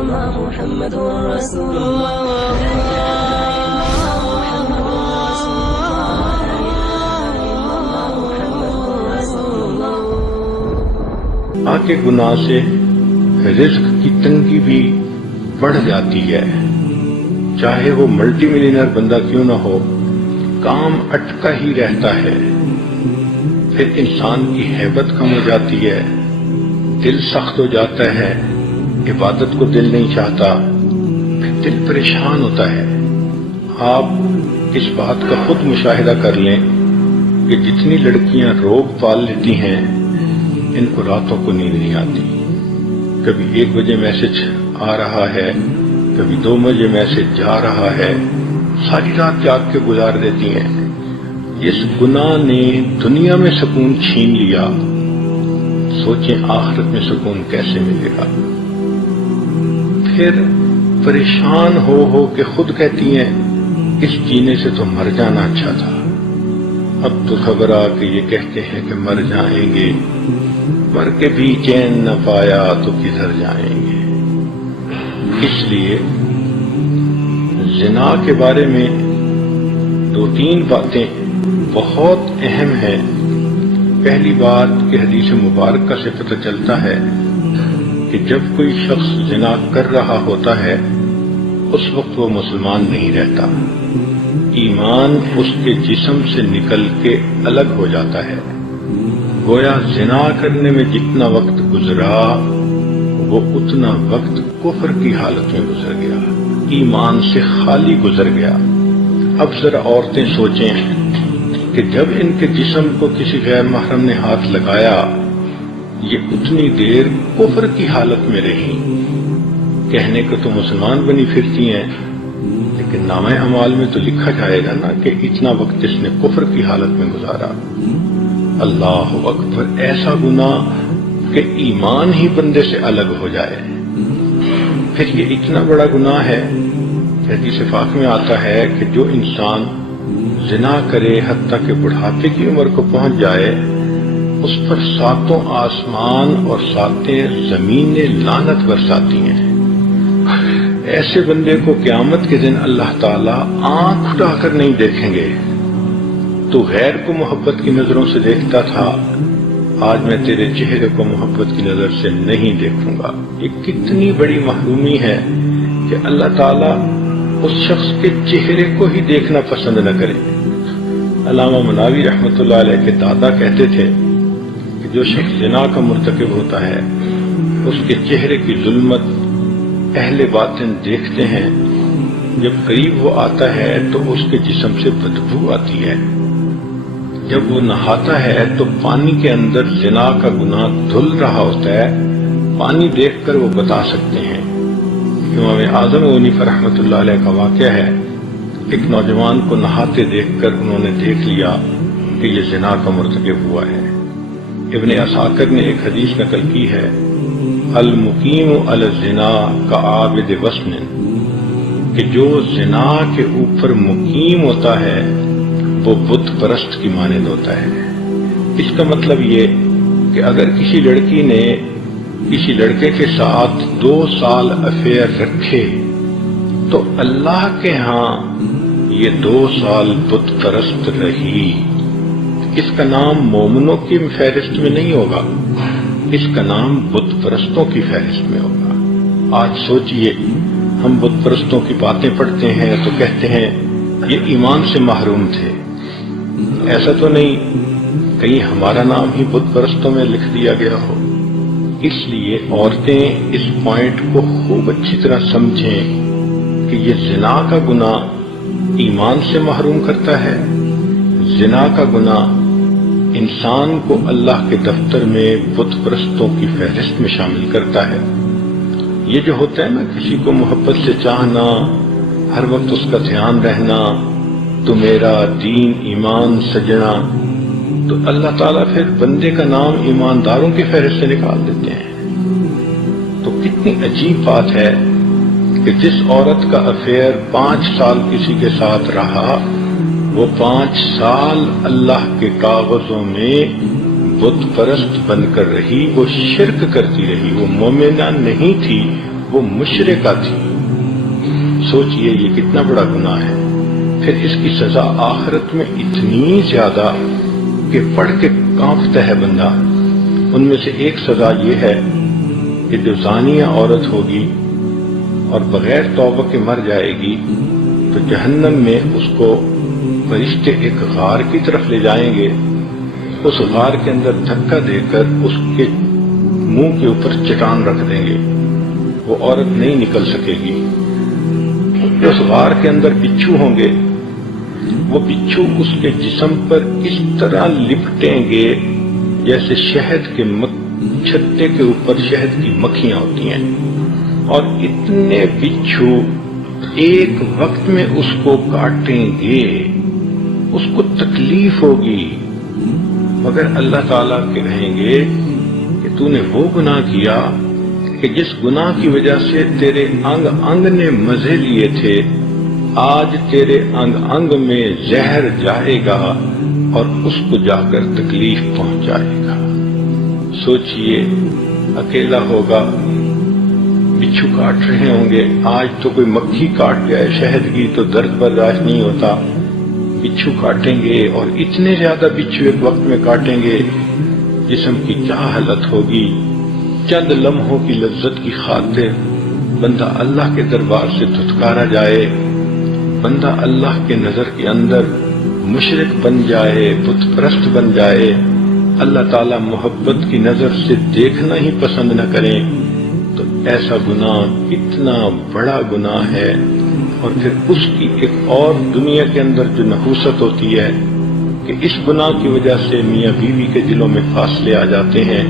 محمد رسول کے گناہ سے رزق کی تنگی بھی بڑھ جاتی ہے، چاہے وہ ملٹی ملینئر بندہ کیوں نہ ہو، کام اٹکا ہی رہتا ہے، پھر انسان کی ہیبت کم ہو جاتی ہے، دل سخت ہو جاتا ہے، عبادت کو دل نہیں چاہتا، پھر دل پریشان ہوتا ہے۔ آپ اس بات کا خود مشاہدہ کر لیں کہ جتنی لڑکیاں روگ پال لیتی ہیں ان کو راتوں کو نیند نہیں آتی، کبھی 1 بجے میسج آ رہا ہے، کبھی 2 بجے میسج جا رہا ہے، ساری رات جاگ کے گزار دیتی ہیں۔ اس گناہ نے دنیا میں سکون چھین لیا، سوچیں آخرت میں سکون کیسے ملے گا۔ پھر پریشان ہو کے خود کہتی ہیں اس جینے سے تو مر جانا اچھا تھا، اب تو خبر آ کے یہ کہتے ہیں کہ مر جائیں گے، مر کے بھی چین نہ پایا تو کدھر جائیں گے۔ اس لیے زنا کے بارے میں 2-3 باتیں بہت اہم ہیں۔ پہلی بات کہ حدیث مبارکہ سے پتہ چلتا ہے کہ جب کوئی شخص زنا کر رہا ہوتا ہے اس وقت وہ مسلمان نہیں رہتا، ایمان اس کے جسم سے نکل کے الگ ہو جاتا ہے، گویا زنا کرنے میں جتنا وقت گزرا وہ اتنا وقت کفر کی حالت میں گزر گیا، ایمان سے خالی گزر گیا۔ اب ذرا عورتیں سوچیں کہ جب ان کے جسم کو کسی غیر محرم نے ہاتھ لگایا یہ اتنی دیر کفر کی حالت میں رہی، کہنے کو تو مسلمان بنی پھرتی ہیں لیکن نامہ اعمال میں تو لکھا جائے گا نا کہ اتنا وقت اس نے کفر کی حالت میں گزارا۔ اللہ اکبر، ایسا گناہ کہ ایمان ہی بندے سے الگ ہو جائے۔ پھر یہ اتنا بڑا گناہ ہے، حدیث پاک میں آتا ہے کہ جو انسان زنا کرے حتیٰ کہ بڑھاپے کی عمر کو پہنچ جائے اس پر 7 آسمان اور 7 زمینیں لعنت برساتی ہیں۔ ایسے بندے کو قیامت کے دن اللہ تعالیٰ آنکھ اٹھا کر نہیں دیکھیں گے، تو غیر کو محبت کی نظروں سے دیکھتا تھا، آج میں تیرے چہرے کو محبت کی نظر سے نہیں دیکھوں گا۔ یہ کتنی بڑی محرومی ہے کہ اللہ تعالیٰ اس شخص کے چہرے کو ہی دیکھنا پسند نہ کرے۔ علامہ مناوی رحمۃ اللہ علیہ کے دادا کہتے تھے کہ جو شخص زنا کا مرتکب ہوتا ہے اس کے چہرے کی ظلمت اہل باطن دیکھتے ہیں، جب قریب وہ آتا ہے تو اس کے جسم سے بدبو آتی ہے، جب وہ نہاتا ہے تو پانی کے اندر زنا کا گناہ دھل رہا ہوتا ہے، پانی دیکھ کر وہ بتا سکتے ہیں۔ امام اعظم حنیفہ رحمۃ اللہ علیہ کا واقعہ ہے، ایک نوجوان کو نہاتے دیکھ کر انہوں نے دیکھ لیا کہ یہ زنا کا مرتکب ہوا ہے۔ ابن عساکر نے ایک حدیث نقل کی ہے، المقیم علی الزنا کعابد وثن، کہ جو زنا کے اوپر مقیم ہوتا ہے وہ بت پرست کی مانند ہوتا ہے۔ اس کا مطلب یہ کہ اگر کسی لڑکی نے کسی لڑکے کے ساتھ 2 سال افیئر رکھے تو اللہ کے ہاں یہ 2 سال بت پرست رہی، اس کا نام مومنوں کی فہرست میں نہیں ہوگا، اس کا نام بت پرستوں کی فہرست میں ہوگا۔ آج سوچئے ہم بت پرستوں کی باتیں پڑھتے ہیں تو کہتے ہیں یہ ایمان سے محروم تھے، ایسا تو نہیں کہیں ہمارا نام ہی بت پرستوں میں لکھ دیا گیا ہو۔ اس لیے عورتیں اس پوائنٹ کو خوب اچھی طرح سمجھیں کہ یہ زنا کا گناہ ایمان سے محروم کرتا ہے، زنا کا گناہ انسان کو اللہ کے دفتر میں بت پرستوں کی فہرست میں شامل کرتا ہے۔ یہ جو ہوتا ہے نا کسی کو محبت سے چاہنا، ہر وقت اس کا دھیان رہنا، تو میرا دین ایمان سجنا، تو اللہ تعالیٰ پھر بندے کا نام ایمانداروں کی فہرست سے نکال دیتے ہیں۔ تو کتنی عجیب بات ہے کہ جس عورت کا افیئر 5 سال کسی کے ساتھ رہا وہ 5 سال اللہ کے کاغذوں میں بت پرست بن کر رہی، وہ شرک کرتی رہی، وہ مومنہ نہیں تھی، وہ مشرکہ تھی. سوچئے یہ کتنا بڑا گناہ ہے. پھر اس کی سزا آخرت میں اتنی زیادہ کہ پڑھ کے کانپتا ہے بندہ. ان میں سے ایک سزا یہ ہے کہ جو زانیہ عورت ہوگی اور بغیر توبہ کے مر جائے گی تو جہنم میں اس کو فرشتے ایک غار کی طرف لے جائیں گے. اس غار کے اندر دھکا دے کر اس کے منہ کے اوپر چٹان رکھ دیں گے. وہ عورت نہیں نکل سکے گی. اس غار کے اندر بچھو ہوں گے. وہ بچھو اس کے جسم پر اس طرح لپٹیں گے جیسے شہد کے چھتے کے اوپر شہد کی مکھیاں ہوتی ہیں. اور اتنے بچھو ایک وقت میں اس کو کاٹیں گے. اس کو تکلیف ہوگی مگر اللہ تعالیٰ کے کہیں گے کہ تو نے وہ گناہ کیا کہ جس گناہ کی وجہ سے تیرے انگ انگ نے مزے لیے تھے. آج تیرے انگ انگ میں زہر جائے گا اور اس کو جا کر تکلیف پہنچائے گا. سوچئے اکیلا ہوگا, بچھو کاٹ رہے ہوں گے. آج تو کوئی مکھی کاٹ جائے شہد کی تو درد برداشت نہیں ہوتا. بچھو کاٹیں گے اور اتنے زیادہ بچھو ایک وقت میں کاٹیں گے. جسم کی کیا حالت ہوگی. چند لمحوں کی لذت کی خاطر بندہ اللہ کے دربار سے دھتکارا جائے. بندہ اللہ کے نظر کے اندر مشرک بن جائے, بت پرست بن جائے. اللہ تعالیٰ محبت کی نظر سے دیکھنا ہی پسند نہ کریں تو ایسا گناہ کتنا بڑا گناہ ہے. اور پھر اس کی ایک اور دنیا کے اندر جو نحوست ہوتی ہے کہ اس گناہ کی وجہ سے میاں بیوی کے دلوں میں فاصلے آ جاتے ہیں.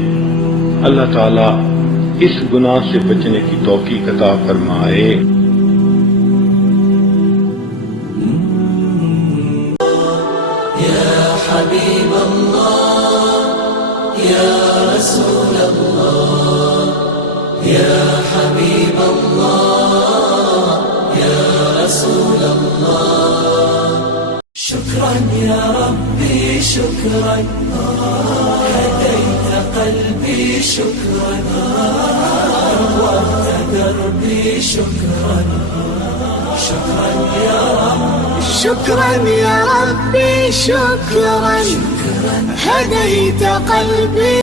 اللہ تعالیٰ اس گناہ سے بچنے کی توفیق عطا فرمائے. حبيب الله يا رسول الله يا حبيب الله يا رسول الله. شكرا يا ربي شكرا هديت قلبي شكرا نورت دربي شكرا شكرا يا رب شكرا يا ربي شكرا هديت قلبي